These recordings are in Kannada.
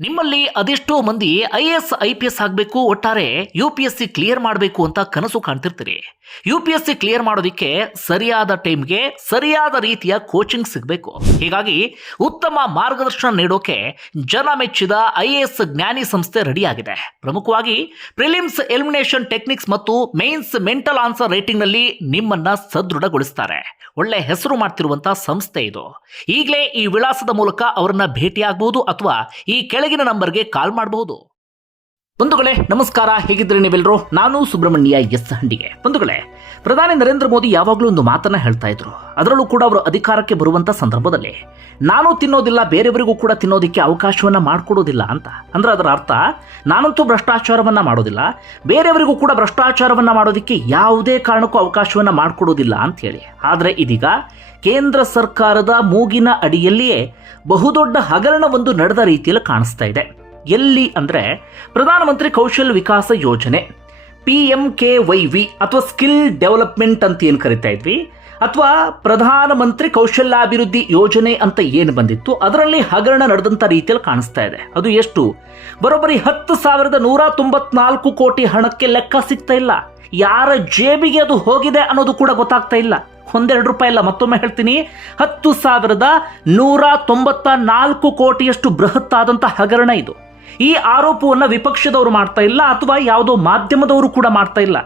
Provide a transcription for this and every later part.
ನಿಮ್ಮಲ್ಲಿ ಅದೆಷ್ಟೋ ಮಂದಿ IAS IPS ಆಗಬೇಕು, ಒಟ್ಟಾರೆ UPSC ಕ್ಲಿಯರ್ ಮಾಡಬೇಕು ಅಂತ ಕನಸು ಕಾಣ್ತಿರ್ತೀರಿ. UPSC ಕ್ಲಿಯರ್ ಮಾಡೋದಕ್ಕೆ ಸರಿಯಾದ ಟೈಮ್ಗೆ ಸರಿಯಾದ ರೀತಿಯ ಕೋಚಿಂಗ್ ಸಿಗಬೇಕು. ಹೀಗಾಗಿ ಉತ್ತಮ ಮಾರ್ಗದರ್ಶನ ನೀಡೋಕೆ ಜನ ಮೆಚ್ಚಿದ IAS ಜ್ಞಾನಿ ಸಂಸ್ಥೆ ರೆಡಿಯಾಗಿದೆ. ಪ್ರಮುಖವಾಗಿ ಪ್ರಿಲಿಮ್ಸ್ ಎಲಿಮಿನೇಷನ್ ಟೆಕ್ನಿಕ್ಸ್ ಮತ್ತು ಮೇನ್ಸ್ ಮೆಂಟಲ್ ಆನ್ಸರ್ ರೈಟಿಂಗ್ ನಲ್ಲಿ ನಿಮ್ಮನ್ನ ಸದೃಢಗೊಳಿಸ್ತಾರೆ. ಒಳ್ಳೆ ಹೆಸರು ಮಾಡ್ತಿರುವಂತಹ ಸಂಸ್ಥೆ ಇದು. ಈಗಲೇ ಈ ವಿಳಾಸದ ಮೂಲಕ ಅವರನ್ನ ಭೇಟಿಯಾಗಬಹುದು ಅಥವಾ ಈ ಕೆಳಗಿನ ನಂಬರ್ಗೆ ಕಾಲ್ ಮಾಡಬಹುದು. ಬಂಧುಗಳೇ ನಮಸ್ಕಾರ, ಹೇಗಿದ್ರೆ ನೀವೆಲ್ಲರೂ? ನಾನು ಸುಬ್ರಹ್ಮಣ್ಯ ಎಸ್ ಹಂಡಿಗೆ. ಬಂಧುಗಳೇ, ಪ್ರಧಾನಿ ನರೇಂದ್ರ ಮೋದಿ ಯಾವಾಗಲೂ ಒಂದು ಮಾತನ್ನ ಹೇಳ್ತಾ ಇದ್ರು. ಅದರಲ್ಲೂ ಕೂಡ ಅವರು ಅಧಿಕಾರಕ್ಕೆ ಬರುವಂತ ಸಂದರ್ಭದಲ್ಲಿ ನಾನು ತಿನ್ನೋದಿಲ್ಲ, ಬೇರೆಯವರಿಗೂ ಕೂಡ ತಿನ್ನೋದಕ್ಕೆ ಅವಕಾಶವನ್ನ ಮಾಡಿಕೊಡೋದಿಲ್ಲ ಅಂತ. ಅಂದ್ರೆ ಅದರ ಅರ್ಥ, ನಾನಂತೂ ಭ್ರಷ್ಟಾಚಾರವನ್ನ ಮಾಡೋದಿಲ್ಲ, ಬೇರೆಯವರಿಗೂ ಕೂಡ ಭ್ರಷ್ಟಾಚಾರವನ್ನ ಮಾಡೋದಕ್ಕೆ ಯಾವುದೇ ಕಾರಣಕ್ಕೂ ಅವಕಾಶವನ್ನ ಮಾಡಿಕೊಡೋದಿಲ್ಲ ಅಂತ ಹೇಳಿ. ಆದ್ರೆ ಇದೀಗ ಕೇಂದ್ರ ಸರ್ಕಾರದ ಮೂಗಿನ ಅಡಿಯಲ್ಲಿಯೇ ಬಹುದೊಡ್ಡ ಹಗರಣವೊಂದು ನಡೆದ ರೀತಿಯಲ್ಲಿ ಕಾಣಿಸ್ತಾ ಇದೆ. ಎಲ್ಲಿ ಅಂದ್ರೆ, ಪ್ರಧಾನಮಂತ್ರಿ ಕೌಶಲ್ ವಿಕಾಸ ಯೋಜನೆ PMKYV ಅಥವಾ ಸ್ಕಿಲ್ ಡೆವಲಪ್ಮೆಂಟ್ ಅಂತ ಏನು ಕರಿತಾ ಇದ್ವಿ, ಅಥವಾ ಪ್ರಧಾನಮಂತ್ರಿ ಕೌಶಲ್ಯಾಭಿವೃದ್ಧಿ ಯೋಜನೆ ಅಂತ ಏನು ಬಂದಿತ್ತು, ಅದರಲ್ಲಿ ಹಗರಣ ನಡೆದಂತ ರೀತಿಯಲ್ಲಿ ಕಾಣಿಸ್ತಾ ಇದೆ. ಅದು ಎಷ್ಟು? ಬರೋಬ್ಬರಿ 10,194 ಕೋಟಿ ಹಣಕ್ಕೆ ಲೆಕ್ಕ ಸಿಗ್ತಾ ಇಲ್ಲ. ಯಾರ ಜೇಬಿಗೆ ಅದು ಹೋಗಿದೆ ಅನ್ನೋದು ಕೂಡ ಗೊತ್ತಾಗ್ತಾ ಇಲ್ಲ. ಒಂದೆರಡು ರೂಪಾಯಿ ಇಲ್ಲ, ಮತ್ತೊಮ್ಮೆ ಹೇಳ್ತೀನಿ, 10,194 ಕೋಟಿಯಷ್ಟು ಬೃಹತ್ ಆದಂತಹ ಹಗರಣ ಇದು. ಈ ಆರೋಪವನ್ನು ವಿಪಕ್ಷದವರು ಮಾಡ್ತಾ ಇಲ್ಲ, ಅಥವಾ ಯಾವುದೋ ಮಾಧ್ಯಮದವರು ಕೂಡ ಮಾಡ್ತಾ ಇಲ್ಲ.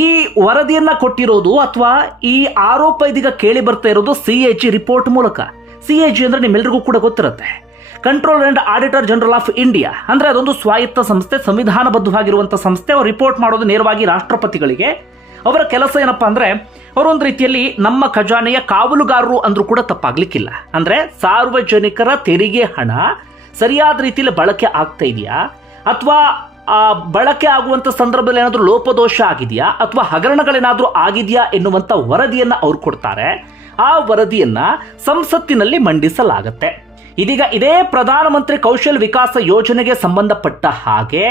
ಈ ವರದಿಯನ್ನ ಕೊಟ್ಟಿರೋದು ಅಥವಾ ಈ ಆರೋಪ ಇದೀಗ ಕೇಳಿ ಬರ್ತಾ ಇರೋದು CAG ರಿಪೋರ್ಟ್ ಮೂಲಕ. CAG ಅಂದ್ರೆ ನಿಮ್ಮೆಲ್ಲರಿಗೂ ಕೂಡ ಗೊತ್ತಿರುತ್ತೆ, controller and auditor general of India. ಅಂದ್ರೆ ಅದೊಂದು ಸ್ವಾಯತ್ತ ಸಂಸ್ಥೆ, ಸಂವಿಧಾನಬದ್ಧವಾಗಿರುವಂತಹ ಸಂಸ್ಥೆ. ಅವರು ರಿಪೋರ್ಟ್ ಮಾಡೋದು ನೇರವಾಗಿ ರಾಷ್ಟ್ರಪತಿಗಳಿಗೆ. ಅವರ ಕೆಲಸ ಏನಪ್ಪಾ ಅಂದ್ರೆ, ಅವರೊಂದು ರೀತಿಯಲ್ಲಿ ನಮ್ಮ ಖಜಾನೆಯ ಕಾವಲುಗಾರರು ಅಂದ್ರೂ ಕೂಡ ತಪ್ಪಾಗ್ಲಿಕ್ಕಿಲ್ಲ. ಅಂದ್ರೆ ಸಾರ್ವಜನಿಕರ ತೆರಿಗೆ ಹಣ ಸರಿಯಾದ ರೀತಿಯಲ್ಲಿ ಬಳಕೆ ಆಗ್ತಾ ಇದೆಯಾ, ಅಥವಾ ಬಳಕೆ ಆಗುವಂತ ಸಂದರ್ಭದಲ್ಲಿ ಏನಾದರೂ ಲೋಪದೋಷ ಆಗಿದೆಯಾ, ಅಥವಾ ಹಗರಣಗಳೇನಾದ್ರೂ ಆಗಿದೆಯಾ ಎನ್ನುವಂತ ವರದಿಯನ್ನ ಅವ್ರು ಕೊಡ್ತಾರೆ. ಆ ವರದಿಯನ್ನ ಸಂಸತ್ತಿನಲ್ಲಿ ಮಂಡಿಸಲಾಗತ್ತೆ. ಇದೀಗ ಇದೇ ಪ್ರಧಾನಮಂತ್ರಿ ಕೌಶಲ್ ವಿಕಾಸ ಯೋಜನೆಗೆ ಸಂಬಂಧಪಟ್ಟ ಹಾಗೆ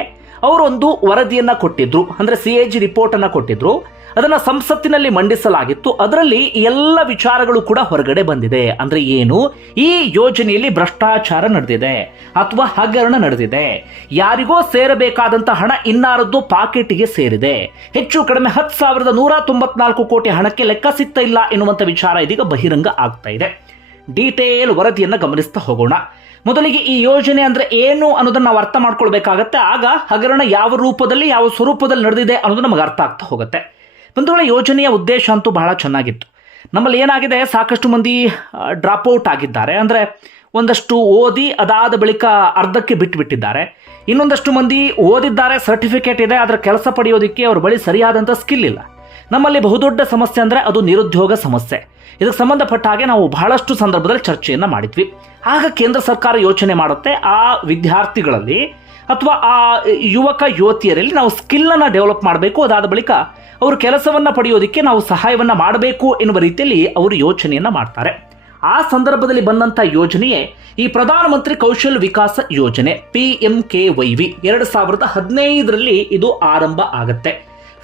ಅವರೊಂದು ವರದಿಯನ್ನ ಕೊಟ್ಟಿದ್ರು, ಅಂದ್ರೆ CAG ರಿಪೋರ್ಟ್ ಅನ್ನ ಕೊಟ್ಟಿದ್ರು. ಅದನ್ನ ಸಂಸತ್ತಿನಲ್ಲಿ ಮಂಡಿಸಲಾಗಿತ್ತು. ಅದರಲ್ಲಿ ಎಲ್ಲ ವಿಚಾರಗಳು ಕೂಡ ಹೊರಗಡೆ ಬಂದಿದೆ. ಅಂದ್ರೆ ಏನು, ಈ ಯೋಜನೆಯಲ್ಲಿ ಭ್ರಷ್ಟಾಚಾರ ನಡೆದಿದೆ ಅಥವಾ ಹಗರಣ ನಡೆದಿದೆ, ಯಾರಿಗೋ ಸೇರಬೇಕಾದಂತ ಹಣ ಇನ್ನಾರದ್ದು ಪಾಕೆಟ್ಗೆ ಸೇರಿದೆ, ಹೆಚ್ಚು ಕಡಿಮೆ 10,194 ಕೋಟಿ ಹಣಕ್ಕೆ ಲೆಕ್ಕ ಸಿಗ್ತಾ ಇಲ್ಲ ಎನ್ನುವಂತ ವಿಚಾರ ಇದೀಗ ಬಹಿರಂಗ ಆಗ್ತಾ ಇದೆ. ಡೀಟೇಲ್ ವರದಿಯನ್ನ ಗಮನಿಸ್ತಾ ಹೋಗೋಣ. ಮೊದಲಿಗೆ ಈ ಯೋಜನೆ ಅಂದ್ರೆ ಏನು ಅನ್ನೋದನ್ನ ನಾವು ಅರ್ಥ ಮಾಡ್ಕೊಳ್ಬೇಕಾಗತ್ತೆ. ಆಗ ಹಗರಣ ಯಾವ ರೂಪದಲ್ಲಿ, ಯಾವ ಸ್ವರೂಪದಲ್ಲಿ ನಡೆದಿದೆ ಅನ್ನೋದು ನಮಗೆ ಅರ್ಥ ಆಗ್ತಾ ಹೋಗುತ್ತೆ. ಬಂಧುಗಳ, ಯೋಜನೆಯ ಉದ್ದೇಶ ಅಂತೂ ಬಹಳ ಚೆನ್ನಾಗಿತ್ತು. ನಮ್ಮಲ್ಲಿ ಏನಾಗಿದೆ, ಸಾಕಷ್ಟು ಮಂದಿ ಡ್ರಾಪ್ಔಟ್ ಆಗಿದ್ದಾರೆ. ಅಂದರೆ ಒಂದಷ್ಟು ಓದಿ ಅದಾದ ಬಳಿಕ ಅರ್ಧಕ್ಕೆ ಬಿಟ್ಟಿದ್ದಾರೆ. ಇನ್ನೊಂದಷ್ಟು ಮಂದಿ ಓದಿದ್ದಾರೆ, ಸರ್ಟಿಫಿಕೇಟ್ ಇದೆ, ಅದರ ಕೆಲಸ ಪಡೆಯೋದಕ್ಕೆ ಅವ್ರ ಬಳಿ ಸರಿಯಾದಂಥ ಸ್ಕಿಲ್ ಇಲ್ಲ. ನಮ್ಮಲ್ಲಿ ಬಹುದೊಡ್ಡ ಸಮಸ್ಯೆ ಅಂದರೆ ಅದು ನಿರುದ್ಯೋಗ ಸಮಸ್ಯೆ. ಇದಕ್ಕೆ ಸಂಬಂಧಪಟ್ಟ ಹಾಗೆ ನಾವು ಬಹಳಷ್ಟು ಸಂದರ್ಭದಲ್ಲಿ ಚರ್ಚೆಯನ್ನು ಮಾಡಿದ್ವಿ. ಆಗ ಕೇಂದ್ರ ಸರ್ಕಾರ ಯೋಚನೆ ಮಾಡುತ್ತೆ, ಆ ವಿದ್ಯಾರ್ಥಿಗಳಲ್ಲಿ ಅಥವಾ ಆ ಯುವಕ ಯುವತಿಯರಲ್ಲಿ ನಾವು ಸ್ಕಿಲ್ಲನ್ನು ಡೆವಲಪ್ ಮಾಡಬೇಕು, ಅದಾದ ಬಳಿಕ ಅವರು ಕೆಲಸವನ್ನು ಪಡೆಯೋದಕ್ಕೆ ನಾವು ಸಹಾಯವನ್ನು ಮಾಡಬೇಕು ಎನ್ನುವ ರೀತಿಯಲ್ಲಿ ಅವರು ಯೋಚನೆಯನ್ನು ಮಾಡ್ತಾರೆ. ಆ ಸಂದರ್ಭದಲ್ಲಿ ಬಂದಂಥ ಯೋಜನೆಯೇ ಈ ಪ್ರಧಾನಮಂತ್ರಿ ಕೌಶಲ್ ವಿಕಾಸ ಯೋಜನೆ PMKYV. 2015ರಲ್ಲಿ ಇದು ಆರಂಭ ಆಗತ್ತೆ.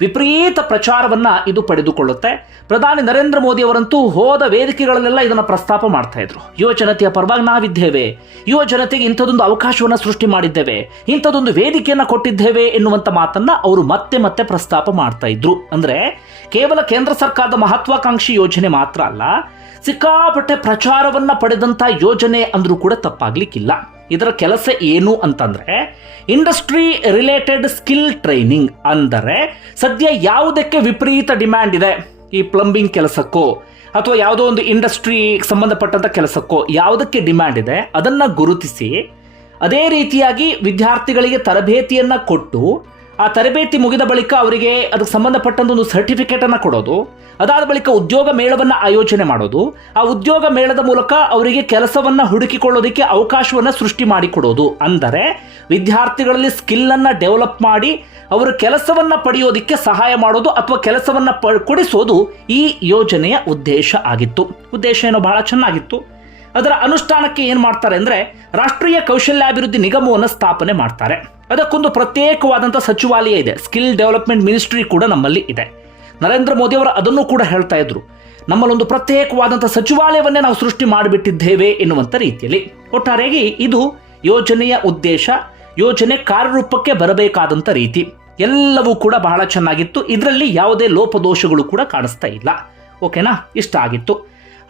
ವಿಪರೀತ ಪ್ರಚಾರವನ್ನ ಇದು ಪಡೆದುಕೊಳ್ಳುತ್ತೆ. ಪ್ರಧಾನಿ ನರೇಂದ್ರ ಮೋದಿ ಅವರಂತೂ ಹೋದ ವೇದಿಕೆಗಳಲ್ಲೆಲ್ಲ ಇದನ್ನು ಪ್ರಸ್ತಾಪ ಮಾಡ್ತಾ ಇದ್ರು. ಯುವ ಜನತೆಯ ಪರವಾಗಿ ನಾವಿದ್ದೇವೆ, ಯುವ ಜನತೆಗೆ ಇಂಥದೊಂದು ಅವಕಾಶವನ್ನು ಸೃಷ್ಟಿ ಮಾಡಿದ್ದೇವೆ, ಇಂಥದೊಂದು ವೇದಿಕೆಯನ್ನ ಕೊಟ್ಟಿದ್ದೇವೆ ಎನ್ನುವಂತ ಮಾತನ್ನ ಅವರು ಮತ್ತೆ ಮತ್ತೆ ಪ್ರಸ್ತಾಪ ಮಾಡ್ತಾ ಇದ್ರು. ಅಂದ್ರೆ ಕೇವಲ ಕೇಂದ್ರ ಸರ್ಕಾರದ ಮಹತ್ವಾಕಾಂಕ್ಷಿ ಯೋಜನೆ ಮಾತ್ರ ಅಲ್ಲ, ಸಿಕ್ಕಾಪಟ್ಟೆ ಪ್ರಚಾರವನ್ನ ಪಡೆದಂತ ಯೋಜನೆ ಅಂದ್ರೂ ಕೂಡ ತಪ್ಪಾಗ್ಲಿಕ್ಕಿಲ್ಲ. ಇದರ ಕೆಲಸ ಏನು ಅಂತಂದ್ರೆ, ಇಂಡಸ್ಟ್ರಿ ರಿಲೇಟೆಡ್ ಸ್ಕಿಲ್ ಟ್ರೈನಿಂಗ್. ಅಂದರೆ ಸದ್ಯ ಯಾವುದಕ್ಕೆ ವಿಪರೀತ ಡಿಮ್ಯಾಂಡ್ ಇದೆ, ಈ ಪ್ಲಂಬಿಂಗ್ ಕೆಲಸಕ್ಕೋ ಅಥವಾ ಯಾವುದೋ ಒಂದು ಇಂಡಸ್ಟ್ರಿ ಸಂಬಂಧಪಟ್ಟಂತ ಕೆಲಸಕ್ಕೋ ಯಾವುದಕ್ಕೆ ಡಿಮ್ಯಾಂಡ್ ಇದೆ ಅದನ್ನ ಗುರುತಿಸಿ, ಅದೇ ರೀತಿಯಾಗಿ ವಿದ್ಯಾರ್ಥಿಗಳಿಗೆ ತರಬೇತಿಯನ್ನ ಕೊಟ್ಟು, ಆ ತರಬೇತಿ ಮುಗಿದ ಬಳಿಕ ಅವರಿಗೆ ಅದಕ್ಕೆ ಸಂಬಂಧಪಟ್ಟಂತ ಒಂದು ಸರ್ಟಿಫಿಕೇಟ್ ಅನ್ನ ಕೊಡೋದು, ಅದಾದ ಬಳಿಕ ಉದ್ಯೋಗ ಮೇಳವನ್ನ ಆಯೋಜನೆ ಮಾಡೋದು, ಆ ಉದ್ಯೋಗ ಮೇಳದ ಮೂಲಕ ಅವರಿಗೆ ಕೆಲಸವನ್ನ ಹುಡುಕಿಕೊಳ್ಳೋದಕ್ಕೆ ಅವಕಾಶವನ್ನ ಸೃಷ್ಟಿ ಮಾಡಿಕೊಡೋದು. ಅಂದರೆ ವಿದ್ಯಾರ್ಥಿಗಳಲ್ಲಿ ಸ್ಕಿಲ್ ಅನ್ನ ಡೆವಲಪ್ ಮಾಡಿ ಅವರು ಕೆಲಸವನ್ನ ಪಡೆಯೋದಕ್ಕೆ ಸಹಾಯ ಮಾಡೋದು ಅಥವಾ ಕೆಲಸವನ್ನ ಕೊಡಿಸೋದು ಈ ಯೋಜನೆಯ ಉದ್ದೇಶ ಆಗಿತ್ತು. ಉದ್ದೇಶ ಏನೋ ಬಹಳ ಚೆನ್ನಾಗಿತ್ತು. ಅದರ ಅನುಷ್ಠಾನಕ್ಕೆ ಏನು ಮಾಡ್ತಾರೆ ಅಂದರೆ, ರಾಷ್ಟ್ರೀಯ ಕೌಶಲ್ಯಾಭಿವೃದ್ಧಿ ನಿಗಮವನ್ನು ಸ್ಥಾಪನೆ ಮಾಡ್ತಾರೆ. ಅದಕ್ಕೊಂದು ಪ್ರತ್ಯೇಕವಾದಂಥ ಸಚಿವಾಲಯ ಇದೆ, ಸ್ಕಿಲ್ ಡೆವಲಪ್ಮೆಂಟ್ ಮಿನಿಸ್ಟ್ರಿ ಕೂಡ ನಮ್ಮಲ್ಲಿ ಇದೆ. ನರೇಂದ್ರ ಮೋದಿ ಅವರು ಅದನ್ನು ಕೂಡ ಹೇಳ್ತಾ ಇದ್ರು, ನಮ್ಮಲ್ಲೊಂದು ಪ್ರತ್ಯೇಕವಾದಂಥ ಸಚಿವಾಲಯವನ್ನೇ ನಾವು ಸೃಷ್ಟಿ ಮಾಡಿಬಿಟ್ಟಿದ್ದೇವೆ ಎನ್ನುವಂಥ ರೀತಿಯಲ್ಲಿ. ಒಟ್ಟಾರೆಯಾಗಿ ಇದು ಯೋಜನೆಯ ಉದ್ದೇಶ, ಯೋಜನೆ ಕಾರ್ಯರೂಪಕ್ಕೆ ಬರಬೇಕಾದಂಥ ರೀತಿ ಎಲ್ಲವೂ ಕೂಡ ಬಹಳ ಚೆನ್ನಾಗಿತ್ತು. ಇದರಲ್ಲಿ ಯಾವುದೇ ಲೋಪದೋಷಗಳು ಕೂಡ ಕಾಣಿಸ್ತಾ ಇಲ್ಲ. ಓಕೆನಾ? ಇಷ್ಟ ಆಗಿತ್ತು.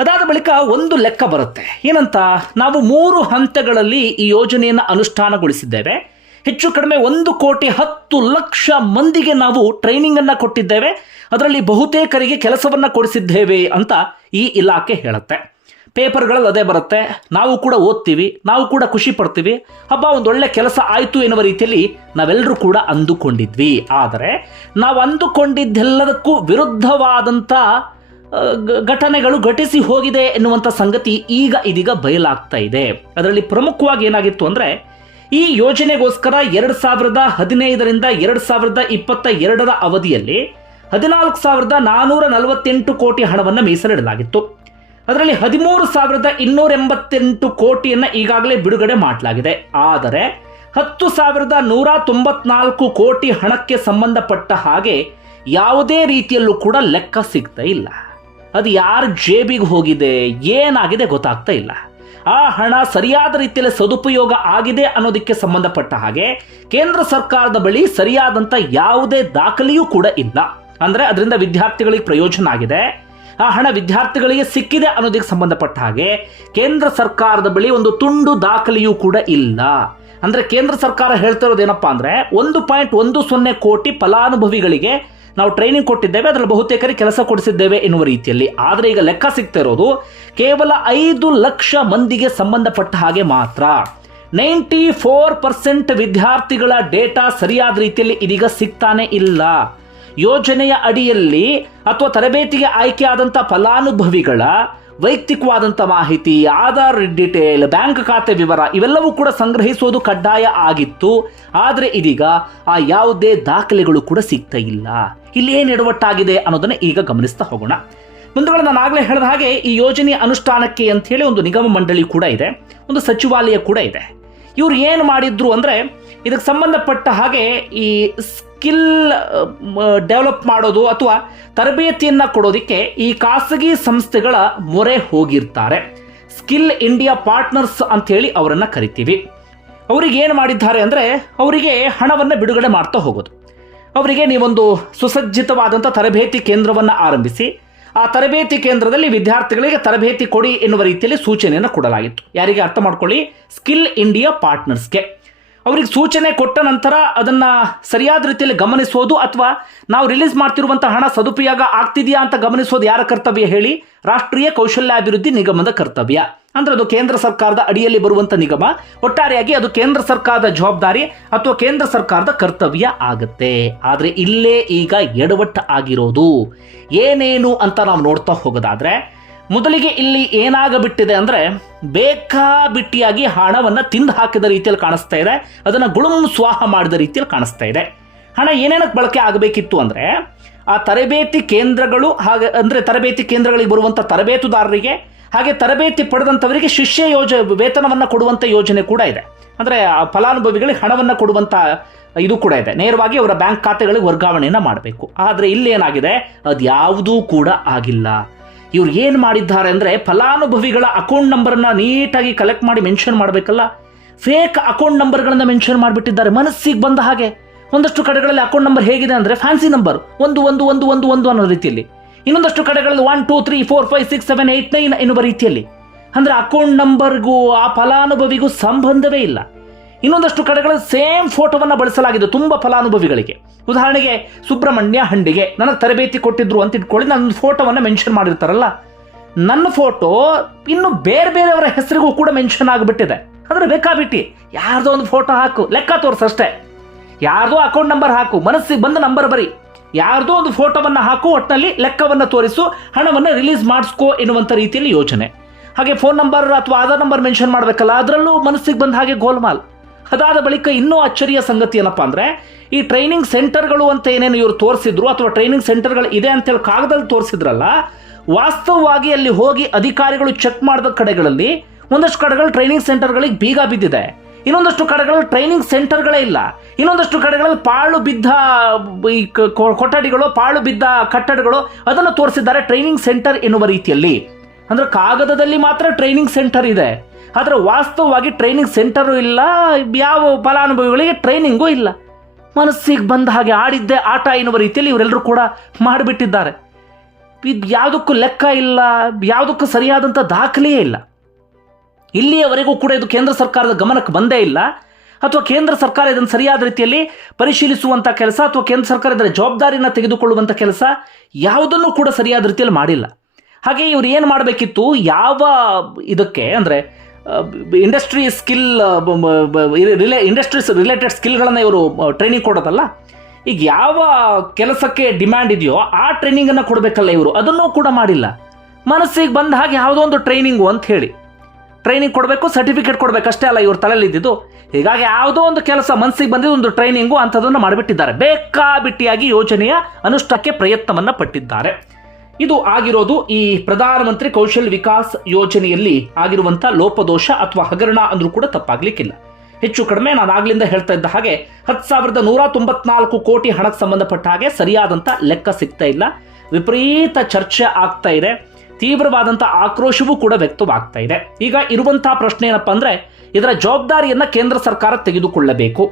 ಅದಾದ ಬಳಿಕ ಒಂದು ಲೆಕ್ಕ ಬರುತ್ತೆ. ಏನಂತ? ನಾವು 3 ಹಂತಗಳಲ್ಲಿ ಈ ಯೋಜನೆಯನ್ನು ಅನುಷ್ಠಾನಗೊಳಿಸಿದ್ದೇವೆ. ಹೆಚ್ಚು ಕಡಿಮೆ 1,10,00,000 ಮಂದಿಗೆ ನಾವು ಟ್ರೈನಿಂಗ್ ಅನ್ನು ಕೊಟ್ಟಿದ್ದೇವೆ. ಅದರಲ್ಲಿ ಬಹುತೇಕರಿಗೆ ಕೆಲಸವನ್ನು ಕೊಡಿಸಿದ್ದೇವೆ ಅಂತ ಈ ಇಲಾಖೆ ಹೇಳುತ್ತೆ. ಪೇಪರ್ಗಳಲ್ಲಿ ಅದೇ ಬರುತ್ತೆ, ನಾವು ಕೂಡ ಓದ್ತೀವಿ, ನಾವು ಕೂಡ ಖುಷಿ ಪಡ್ತೀವಿ. ಹಬ್ಬ, ಒಂದೊಳ್ಳೆ ಕೆಲಸ ಆಯಿತು ಎನ್ನುವ ರೀತಿಯಲ್ಲಿ ನಾವೆಲ್ಲರೂ ಕೂಡ ಅಂದುಕೊಂಡಿದ್ವಿ. ಆದರೆ ನಾವು ಅಂದುಕೊಂಡಿದ್ದೆಲ್ಲದಕ್ಕೂ ವಿರುದ್ಧವಾದಂಥ ಘಟನೆಗಳು ಘಟಿಸಿ ಹೋಗಿದೆ ಎನ್ನುವಂಥ ಸಂಗತಿ ಇದೀಗ ಬಯಲಾಗ್ತಾ ಇದೆ. ಅದರಲ್ಲಿ ಪ್ರಮುಖವಾಗಿ ಏನಾಗಿತ್ತು ಅಂದರೆ, ಈ ಯೋಜನೆಗೋಸ್ಕರ 2015ರಿಂದ 2022ರ ಅವಧಿಯಲ್ಲಿ 14,448 ಕೋಟಿ ಹಣವನ್ನು ಮೀಸಲಿಡಲಾಗಿತ್ತು. ಅದರಲ್ಲಿ 13,288 ಕೋಟಿಯನ್ನು ಈಗಾಗಲೇ ಬಿಡುಗಡೆ ಮಾಡಲಾಗಿದೆ. ಆದರೆ 10,194 ಕೋಟಿ ಹಣಕ್ಕೆ ಸಂಬಂಧಪಟ್ಟ ಹಾಗೆ ಯಾವುದೇ ರೀತಿಯಲ್ಲೂ ಕೂಡ ಲೆಕ್ಕ ಸಿಗ್ತಾ ಇಲ್ಲ. ಅದು ಯಾರ ಜೇಬಿಗೆ ಹೋಗಿದೆ, ಏನಾಗಿದೆ ಗೊತ್ತಾಗ್ತಾ ಇಲ್ಲ. ಆ ಹಣ ಸರಿಯಾದ ರೀತಿಯಲ್ಲಿ ಸದುಪಯೋಗ ಆಗಿದೆ ಅನ್ನೋದಕ್ಕೆ ಸಂಬಂಧಪಟ್ಟ ಹಾಗೆ ಕೇಂದ್ರ ಸರ್ಕಾರದ ಬಳಿ ಸರಿಯಾದಂಥ ಯಾವುದೇ ದಾಖಲೆಯೂ ಕೂಡ ಇಲ್ಲ. ಅಂದರೆ ಅದರಿಂದ ವಿದ್ಯಾರ್ಥಿಗಳಿಗೆ ಪ್ರಯೋಜನ ಆಗಿದೆ, ಆ ಹಣ ವಿದ್ಯಾರ್ಥಿಗಳಿಗೆ ಸಿಕ್ಕಿದೆ ಅನ್ನೋದಕ್ಕೆ ಸಂಬಂಧಪಟ್ಟ ಹಾಗೆ ಕೇಂದ್ರ ಸರ್ಕಾರದ ಬಳಿ ಒಂದು ತುಂಡು ದಾಖಲೆಯೂ ಕೂಡ ಇಲ್ಲ. ಅಂದರೆ ಕೇಂದ್ರ ಸರ್ಕಾರ ಹೇಳ್ತಾ ಇರೋದೇನಪ್ಪ ಅಂದರೆ 1.10 ಕೋಟಿ ಫಲಾನುಭವಿಗಳಿಗೆ ನಾವು ಟ್ರೈನಿಂಗ್ ಕೊಟ್ಟಿದ್ದೇವೆ, ಅದರಲ್ಲಿ ಬಹುತೇಕರಿಗೆ ಕೆಲಸ ಕೊಡಿಸಿದ್ದೇವೆ ಎನ್ನುವ ರೀತಿಯಲ್ಲಿ. ಆದರೆ ಈಗ ಲೆಕ್ಕ ಸಿಗ್ತಾ ಇರೋದು ಕೇವಲ 5 ಲಕ್ಷ ಮಂದಿಗೆ ಸಂಬಂಧಪಟ್ಟ ಹಾಗೆ ಮಾತ್ರ. 94% ವಿದ್ಯಾರ್ಥಿಗಳ ಡೇಟಾ ಸರಿಯಾದ ರೀತಿಯಲ್ಲಿ ಇದೀಗ ಸಿಗ್ತಾನೆ ಇಲ್ಲ. ಯೋಜನೆಯ ಅಡಿಯಲ್ಲಿ ಅಥವಾ ತರಬೇತಿಗೆ ಆಯ್ಕೆಯಾದಂಥ ಫಲಾನುಭವಿಗಳ ವೈಯಕ್ತಿಕವಾದಂಥ ಮಾಹಿತಿ, ಆಧಾರ್ ಡೀಟೇಲ್, ಬ್ಯಾಂಕ್ ಖಾತೆ ವಿವರ ಇವೆಲ್ಲವೂ ಕೂಡ ಸಂಗ್ರಹಿಸುವುದು ಕಡ್ಡಾಯ ಆಗಿತ್ತು. ಆದರೆ ಇದೀಗ ಆ ಯಾವುದೇ ದಾಖಲೆಗಳು ಕೂಡ ಸಿಗ್ತಾ ಇಲ್ಲ. ಇಲ್ಲಿ ಏನು ಎಡವಟ್ಟಾಗಿದೆ ಅನ್ನೋದನ್ನು ಈಗ ಗಮನಿಸ್ತಾ ಹೋಗೋಣ. ಮುಂದುಗಡೆ ನಾನು ಆಗಲೇ ಹೇಳಿದ ಹಾಗೆ ಈ ಯೋಜನೆಯ ಅನುಷ್ಠಾನಕ್ಕೆ ಅಂತ ಹೇಳಿ ಒಂದು ನಿಗಮ ಮಂಡಳಿ ಕೂಡ ಇದೆ, ಒಂದು ಸಚಿವಾಲಯ ಕೂಡ ಇದೆ. ಇವರು ಏನು ಮಾಡಿದ್ರು ಅಂದರೆ, ಇದಕ್ಕೆ ಸಂಬಂಧಪಟ್ಟ ಹಾಗೆ ಈ ಸ್ಕಿಲ್ ಡೆವಲಪ್ ಮಾಡೋದು ಅಥವಾ ತರಬೇತಿಯನ್ನು ಕೊಡೋದಕ್ಕೆ ಈ ಖಾಸಗಿ ಸಂಸ್ಥೆಗಳ ಮೊರೆ ಹೋಗಿರ್ತಾರೆ. ಸ್ಕಿಲ್ ಇಂಡಿಯಾ ಪಾರ್ಟ್ನರ್ಸ್ ಅಂಥೇಳಿ ಅವರನ್ನು ಕರಿತೀವಿ. ಅವರಿಗೆ ಏನು ಮಾಡಿದ್ದಾರೆ ಅಂದರೆ, ಅವರಿಗೆ ಹಣವನ್ನು ಬಿಡುಗಡೆ ಮಾಡ್ತಾ ಹೋಗೋದು. ಅವರಿಗೆ ನೀವೊಂದು ಸುಸಜ್ಜಿತವಾದಂಥ ತರಬೇತಿ ಕೇಂದ್ರವನ್ನು ಆರಂಭಿಸಿ ಆ ತರಬೇತಿ ಕೇಂದ್ರದಲ್ಲಿ ವಿದ್ಯಾರ್ಥಿಗಳಿಗೆ ತರಬೇತಿ ಕೊಡಿ ಎನ್ನುವ ರೀತಿಯಲ್ಲಿ ಸೂಚನೆಯನ್ನು ಕೊಡಲಾಗಿತ್ತು. ಯಾರಿಗೆ? ಅರ್ಥ ಮಾಡ್ಕೊಳ್ಳಿ, ಸ್ಕಿಲ್ ಇಂಡಿಯಾ ಪಾರ್ಟ್ನರ್ಸ್ಗೆ. ಅವ್ರಿಗೆ ಸೂಚನೆ ಕೊಟ್ಟ ನಂತರ ಅದನ್ನು ಸರಿಯಾದ ರೀತಿಯಲ್ಲಿ ಗಮನಿಸೋದು ಅಥವಾ ನಾವು ರಿಲೀಸ್ ಮಾಡ್ತಿರುವಂಥ ಹಣ ಸದುಪಯೋಗ ಆಗ್ತಿದೆಯಾ ಅಂತ ಗಮನಿಸೋದು ಯಾರ ಕರ್ತವ್ಯ ಹೇಳಿ? ರಾಷ್ಟ್ರೀಯ ಕೌಶಲ್ಯಾಭಿವೃದ್ಧಿ ನಿಗಮದ ಕರ್ತವ್ಯ. ಅಂದರೆ ಅದು ಕೇಂದ್ರ ಸರ್ಕಾರದ ಅಡಿಯಲ್ಲಿ ಬರುವಂಥ ನಿಗಮ. ಒಟ್ಟಾರೆಯಾಗಿ ಅದು ಕೇಂದ್ರ ಸರ್ಕಾರದ ಜವಾಬ್ದಾರಿ ಅಥವಾ ಕೇಂದ್ರ ಸರ್ಕಾರದ ಕರ್ತವ್ಯ ಆಗುತ್ತೆ. ಆದರೆ ಇಲ್ಲೇ ಈಗ ಎಡವಟ್ಟು ಆಗಿರೋದು ಏನೇನು ಅಂತ ನಾವು ನೋಡ್ತಾ ಹೋಗೋದಾದ್ರೆ, ಮೊದಲಿಗೆ ಇಲ್ಲಿ ಏನಾಗಬಿಟ್ಟಿದೆ ಅಂದರೆ, ಬೇಕಾಬಿಟ್ಟಿಯಾಗಿ ಹಣವನ್ನು ತಿಂದು ಹಾಕಿದ ರೀತಿಯಲ್ಲಿ ಕಾಣಿಸ್ತಾ ಇದೆ. ಅದನ್ನು ಗುಳುಂ ಸ್ವಾಹ ಮಾಡಿದ ರೀತಿಯಲ್ಲಿ ಕಾಣಿಸ್ತಾ ಇದೆ. ಹಣ ಏನೇನಕ್ಕೆ ಬಳಕೆ ಆಗಬೇಕಿತ್ತು ಅಂದರೆ, ಆ ತರಬೇತಿ ಕೇಂದ್ರಗಳು, ಹಾಗೆ ಅಂದರೆ ತರಬೇತಿ ಕೇಂದ್ರಗಳಿಗೆ ಬರುವಂಥ ತರಬೇತುದಾರರಿಗೆ ಹಾಗೆ ತರಬೇತಿ ಪಡೆದಂಥವರಿಗೆ ಶಿಷ್ಯ ವೇತನವನ್ನು ಕೊಡುವಂಥ ಯೋಜನೆ ಕೂಡ ಇದೆ. ಅಂದರೆ ಫಲಾನುಭವಿಗಳಿಗೆ ಹಣವನ್ನು ಕೊಡುವಂಥ ಇದು ಕೂಡ ಇದೆ. ನೇರವಾಗಿ ಅವರ ಬ್ಯಾಂಕ್ ಖಾತೆಗಳಿಗೆ ವರ್ಗಾವಣೆಯನ್ನು ಮಾಡಬೇಕು. ಆದರೆ ಇಲ್ಲೇನಾಗಿದೆ, ಅದು ಯಾವುದೂ ಕೂಡ ಆಗಿಲ್ಲ. ಇವ್ರು ಏನು ಮಾಡಿದ್ದಾರೆ ಅಂದರೆ, ಫಲಾನುಭವಿಗಳ ಅಕೌಂಟ್ ನಂಬರನ್ನು ನೀಟಾಗಿ ಕಲೆಕ್ಟ್ ಮಾಡಿ ಮೆನ್ಷನ್ ಮಾಡಬೇಕಲ್ಲ, ಫೇಕ್ ಅಕೌಂಟ್ ನಂಬರ್ಗಳನ್ನು ಮೆನ್ಷನ್ ಮಾಡಿಬಿಟ್ಟಿದ್ದಾರೆ ಮನಸ್ಸಿಗೆ ಬಂದ ಹಾಗೆ. ಒಂದಷ್ಟು ಕಡೆಗಳಲ್ಲಿ ಅಕೌಂಟ್ ನಂಬರ್ ಹೇಗಿದೆ ಅಂದರೆ ಫ್ಯಾನ್ಸಿ ನಂಬರ್ 111111 ಅನ್ನೋ ರೀತಿಯಲ್ಲಿ, ಇನ್ನೊಂದಷ್ಟು ಕಡೆಗಳಲ್ಲಿ 1 2 3 4 5 6 7 8 9 ಎನ್ನುವ ರೀತಿಯಲ್ಲಿ. ಅಂದರೆ ಅಕೌಂಟ್ ನಂಬರ್ಗೂ ಆ ಫಲಾನುಭವಿಗೂ ಸಂಬಂಧವೇ ಇಲ್ಲ. ಇನ್ನೊಂದಷ್ಟು ಕಡೆಗಳಲ್ಲಿ ಸೇಮ್ ಫೋಟೋವನ್ನು ಬಳಸಲಾಗಿದೆ ತುಂಬ ಫಲಾನುಭವಿಗಳಿಗೆ. ಉದಾಹರಣೆಗೆ ಸುಬ್ರಹ್ಮಣ್ಯ ಹಂಡಿಗೆ ನನಗೆ ತರಬೇತಿ ಕೊಟ್ಟಿದ್ರು ಅಂತ ಇಟ್ಕೊಳ್ಳಿ, ನನ್ನ ಫೋಟೋವನ್ನು ಮೆನ್ಷನ್ ಮಾಡಿರ್ತಾರಲ್ಲ, ನನ್ನ ಫೋಟೋ ಇನ್ನು ಬೇರೆ ಬೇರೆಯವರ ಹೆಸರಿಗೂ ಕೂಡ ಮೆನ್ಷನ್ ಆಗಿಬಿಟ್ಟಿದೆ. ಅಂದರೆ ಬೇಕಾಬಿಟ್ಟು ಯಾರ್ದೋ ಒಂದು ಫೋಟೋ ಹಾಕು, ಲೆಕ್ಕ ತೋರಿಸಷ್ಟೇ. ಯಾರ್ದೋ ಅಕೌಂಟ್ ನಂಬರ್ ಹಾಕು, ಮನಸ್ಸಿಗೆ ಬಂದ ನಂಬರ್ ಬರಿ, ಯಾರ್ದೋ ಒಂದು ಫೋಟೋವನ್ನು ಹಾಕು, ಒಟ್ಟಿನಲ್ಲಿ ಲೆಕ್ಕವನ್ನು ತೋರಿಸು, ಹಣವನ್ನು ರಿಲೀಸ್ ಮಾಡಿಸ್ಕೋ ಎನ್ನುವಂಥ ರೀತಿಯಲ್ಲಿ ಯೋಜನೆ. ಹಾಗೆ ಫೋನ್ ನಂಬರ್ ಅಥವಾ ಆಧಾರ್ ನಂಬರ್ ಮೆನ್ಷನ್ ಮಾಡಬೇಕಲ್ಲ, ಅದರಲ್ಲೂ ಮನಸ್ಸಿಗೆ ಬಂದ ಹಾಗೆ ಗೋಲ್ಮಾಲ್. ಅದಾದ ಬಳಿಕ ಇನ್ನೂ ಅಚ್ಚರಿಯ ಸಂಗತಿ ಏನಪ್ಪ ಅಂದರೆ, ಈ ಟ್ರೈನಿಂಗ್ ಸೆಂಟರ್ಗಳು ಅಂತ ಏನೇನು ಇವರು ತೋರಿಸಿದ್ರು ಅಥವಾ ಟ್ರೈನಿಂಗ್ ಸೆಂಟರ್ಗಳು ಇದೆ ಅಂತೇಳಿ ಕಾಗದಲ್ಲಿ ತೋರಿಸಿದ್ರಲ್ಲ, ವಾಸ್ತವವಾಗಿ ಅಲ್ಲಿ ಹೋಗಿ ಅಧಿಕಾರಿಗಳು ಚೆಕ್ ಮಾಡಿದ ಕಡೆಗಳಲ್ಲಿ ಒಂದಷ್ಟು ಕಡೆಗಳು ಟ್ರೈನಿಂಗ್ ಸೆಂಟರ್ಗಳಿಗೆ ಬೀಗ ಬಿದ್ದಿದೆ, ಇನ್ನೊಂದಷ್ಟು ಕಡೆಗಳಲ್ಲಿ ಟ್ರೈನಿಂಗ್ ಸೆಂಟರ್ಗಳೇ ಇಲ್ಲ, ಇನ್ನೊಂದಷ್ಟು ಕಡೆಗಳಲ್ಲಿ ಪಾಳು ಬಿದ್ದ ಈ ಕೊಠಡಿಗಳು, ಪಾಳು ಬಿದ್ದ ಕಟ್ಟಡಗಳು ಅದನ್ನು ತೋರಿಸಿದ್ದಾರೆ ಟ್ರೈನಿಂಗ್ ಸೆಂಟರ್ ಎನ್ನುವ ರೀತಿಯಲ್ಲಿ. ಅಂದರೆ ಕಾಗದದಲ್ಲಿ ಮಾತ್ರ ಟ್ರೈನಿಂಗ್ ಸೆಂಟರ್ ಇದೆ, ಆದರೆ ವಾಸ್ತವವಾಗಿ ಟ್ರೈನಿಂಗ್ ಸೆಂಟರು ಇಲ್ಲ, ಯಾವ ಫಲಾನುಭವಿಗಳಿಗೆ ಟ್ರೈನಿಂಗೂ ಇಲ್ಲ. ಮನಸ್ಸಿಗೆ ಬಂದ ಹಾಗೆ ಆಡಿದ್ದೇ ಆಟ ಎನ್ನುವ ರೀತಿಯಲ್ಲಿ ಇವರೆಲ್ಲರೂ ಕೂಡ ಮಾಡಿಬಿಟ್ಟಿದ್ದಾರೆ. ಇದು ಯಾವುದಕ್ಕೂ ಲೆಕ್ಕ ಇಲ್ಲ, ಯಾವುದಕ್ಕೂ ಸರಿಯಾದಂಥ ದಾಖಲೆಯೇ ಇಲ್ಲ. ಇಲ್ಲಿಯವರೆಗೂ ಕೂಡ ಇದು ಕೇಂದ್ರ ಸರ್ಕಾರದ ಗಮನಕ್ಕೆ ಬಂದೇ ಇಲ್ಲ, ಅಥವಾ ಕೇಂದ್ರ ಸರ್ಕಾರ ಇದನ್ನು ಸರಿಯಾದ ರೀತಿಯಲ್ಲಿ ಪರಿಶೀಲಿಸುವಂಥ ಕೆಲಸ ಅಥವಾ ಕೇಂದ್ರ ಸರ್ಕಾರ ಇದರ ಜವಾಬ್ದಾರಿಯನ್ನು ತೆಗೆದುಕೊಳ್ಳುವಂಥ ಕೆಲಸ ಯಾವುದನ್ನು ಕೂಡ ಸರಿಯಾದ ರೀತಿಯಲ್ಲಿ ಮಾಡಿಲ್ಲ. ಹಾಗೆ ಇವರು ಏನು ಮಾಡಬೇಕಿತ್ತು, ಯಾವ ಇದಕ್ಕೆ ಅಂದರೆ ಇಂಡಸ್ಟ್ರಿ ರಿಲೇಟೆಡ್ ಸ್ಕಿಲ್ಗಳನ್ನು ಇವರು ಟ್ರೈನಿಂಗ್ ಕೊಡೋದಲ್ಲ, ಈಗ ಯಾವ ಕೆಲಸಕ್ಕೆ ಡಿಮ್ಯಾಂಡ್ ಇದೆಯೋ ಆ ಟ್ರೈನಿಂಗನ್ನು ಕೊಡಬೇಕಲ್ಲ ಇವರು, ಅದನ್ನೂ ಕೂಡ ಮಾಡಿಲ್ಲ. ಮನಸ್ಸಿಗೆ ಬಂದ ಹಾಗೆ ಯಾವುದೋ ಒಂದು ಟ್ರೈನಿಂಗು ಅಂತ ಹೇಳಿ ಟ್ರೈನಿಂಗ್ ಕೊಡಬೇಕು, ಸರ್ಟಿಫಿಕೇಟ್ ಕೊಡಬೇಕು ಅಷ್ಟೇ ಅಲ್ಲ ಇವ್ರ ತಲೆಯಲ್ಲಿ ಇದ್ದಿದ್ದು. ಹೀಗಾಗಿ ಯಾವುದೋ ಒಂದು ಕೆಲಸ ಮನಸ್ಸಿಗೆ ಬಂದಿದ್ದು ಒಂದು ಟ್ರೈನಿಂಗು ಅಂಥದ್ದನ್ನು ಮಾಡಿಬಿಟ್ಟಿದ್ದಾರೆ. ಬೇಕಾಬಿಟ್ಟಿಯಾಗಿ ಯೋಜನೆಯ ಅನುಷ್ಠಾನಕ್ಕೆ ಪ್ರಯತ್ನವನ್ನು ಪಟ್ಟಿದ್ದಾರೆ. ಇದು ಆಗಿರೋದು ಈ ಪ್ರಧಾನಮಂತ್ರಿ ಕೌಶಲ್ ವಿಕಾಸ್ ಯೋಜನೆಯಲ್ಲಿ ಆಗಿರುವಂಥ ಲೋಪದೋಷ ಅಥವಾ ಹಗರಣ ಅಂದ್ರೂ ಕೂಡ ತಪ್ಪಾಗ್ಲಿಕ್ಕಿಲ್ಲ. ಹೆಚ್ಚು ಕಡಿಮೆ ನಾನು ಆಗ್ಲಿಂದ ಹೇಳ್ತಾ ಇದ್ದ ಹಾಗೆ 10,194 ಕೋಟಿ ಹಣಕ್ಕೆ ಸಂಬಂಧಪಟ್ಟ ಹಾಗೆ ಸರಿಯಾದಂಥ ಲೆಕ್ಕ ಸಿಗ್ತಾ ಇಲ್ಲ. ವಿಪರೀತ ಚರ್ಚೆ ಆಗ್ತಾ ಇದೆ, ತೀವ್ರವಾದಂಥ ಆಕ್ರೋಶವೂ ಕೂಡ ವ್ಯಕ್ತವಾಗ್ತಾ ಇದೆ. ಈಗ ಇರುವಂತಹ ಪ್ರಶ್ನೆ ಏನಪ್ಪಾ ಅಂದ್ರೆ, ಇದರ ಜವಾಬ್ದಾರಿಯನ್ನ ಕೇಂದ್ರ ಸರ್ಕಾರ ತೆಗೆದುಕೊಳ್ಳಬೇಕು.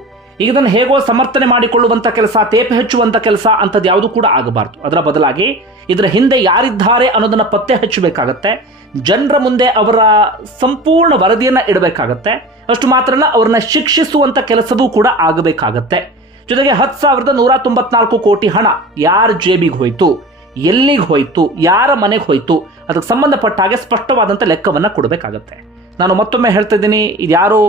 ಈಗ ಇದನ್ನು ಹೇಗೋ ಸಮರ್ಥನೆ ಮಾಡಿಕೊಳ್ಳುವಂಥ ಕೆಲಸ, ತೇಪೆ ಹಚ್ಚುವಂಥ ಕೆಲಸ ಅಂಥದ್ದು ಯಾವುದು ಕೂಡ ಆಗಬಾರ್ದು. ಅದರ ಬದಲಾಗಿ ಇದರ ಹಿಂದೆ ಯಾರಿದ್ದಾರೆ ಅನ್ನೋದನ್ನ ಪತ್ತೆ ಹಚ್ಚಬೇಕಾಗತ್ತೆ. ಜನರ ಮುಂದೆ ಅವರ ಸಂಪೂರ್ಣ ವರದಿಯನ್ನ ಇಡಬೇಕಾಗತ್ತೆ. ಅಷ್ಟು ಮಾತ್ರ ಅಲ್ಲ, ಅವ್ರನ್ನ ಶಿಕ್ಷಿಸುವಂಥ ಕೆಲಸವೂ ಕೂಡ ಆಗಬೇಕಾಗತ್ತೆ. ಜೊತೆಗೆ 10,194 ಕೋಟಿ ಹಣ ಯಾರ ಜೇಬಿಗೆ ಹೋಯ್ತು, ಎಲ್ಲಿಗೆ ಹೋಯ್ತು, ಯಾರ ಮನೆಗೆ ಹೋಯ್ತು, ಅದಕ್ಕೆ ಸಂಬಂಧಪಟ್ಟ ಹಾಗೆ ಸ್ಪಷ್ಟವಾದಂಥ ಲೆಕ್ಕವನ್ನು ಕೊಡಬೇಕಾಗತ್ತೆ. ನಾನು ಮತ್ತೊಮ್ಮೆ ಹೇಳ್ತಾ ಇದ್ದೀನಿ, ಇದು ಯಾರೋ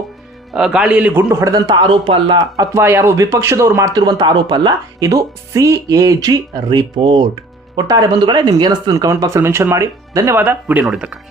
ಗಾಳಿಯಲ್ಲಿ ಗುಂಡು ಹೊಡೆದಂಥ ಆರೋಪ ಅಲ್ಲ, ಅಥವಾ ಯಾರೋ ವಿಪಕ್ಷದವರು ಮಾಡ್ತಿರುವಂಥ ಆರೋಪ ಅಲ್ಲ, ಇದು CAG ರಿಪೋರ್ಟ್. ಒಟ್ಟಾರೆ ಬಂಧುಗಳೇ, ನಿಮ್ಗೆ ಏನಿಸ್ತದೆ ಕಮೆಂಟ್ ಬಾಕ್ಸಲ್ಲಿ ಮೆನ್ಷನ್ ಮಾಡಿ. ಧನ್ಯವಾದ ವಿಡಿಯೋ ನೋಡಿದ್ದಕ್ಕಾಗಿ.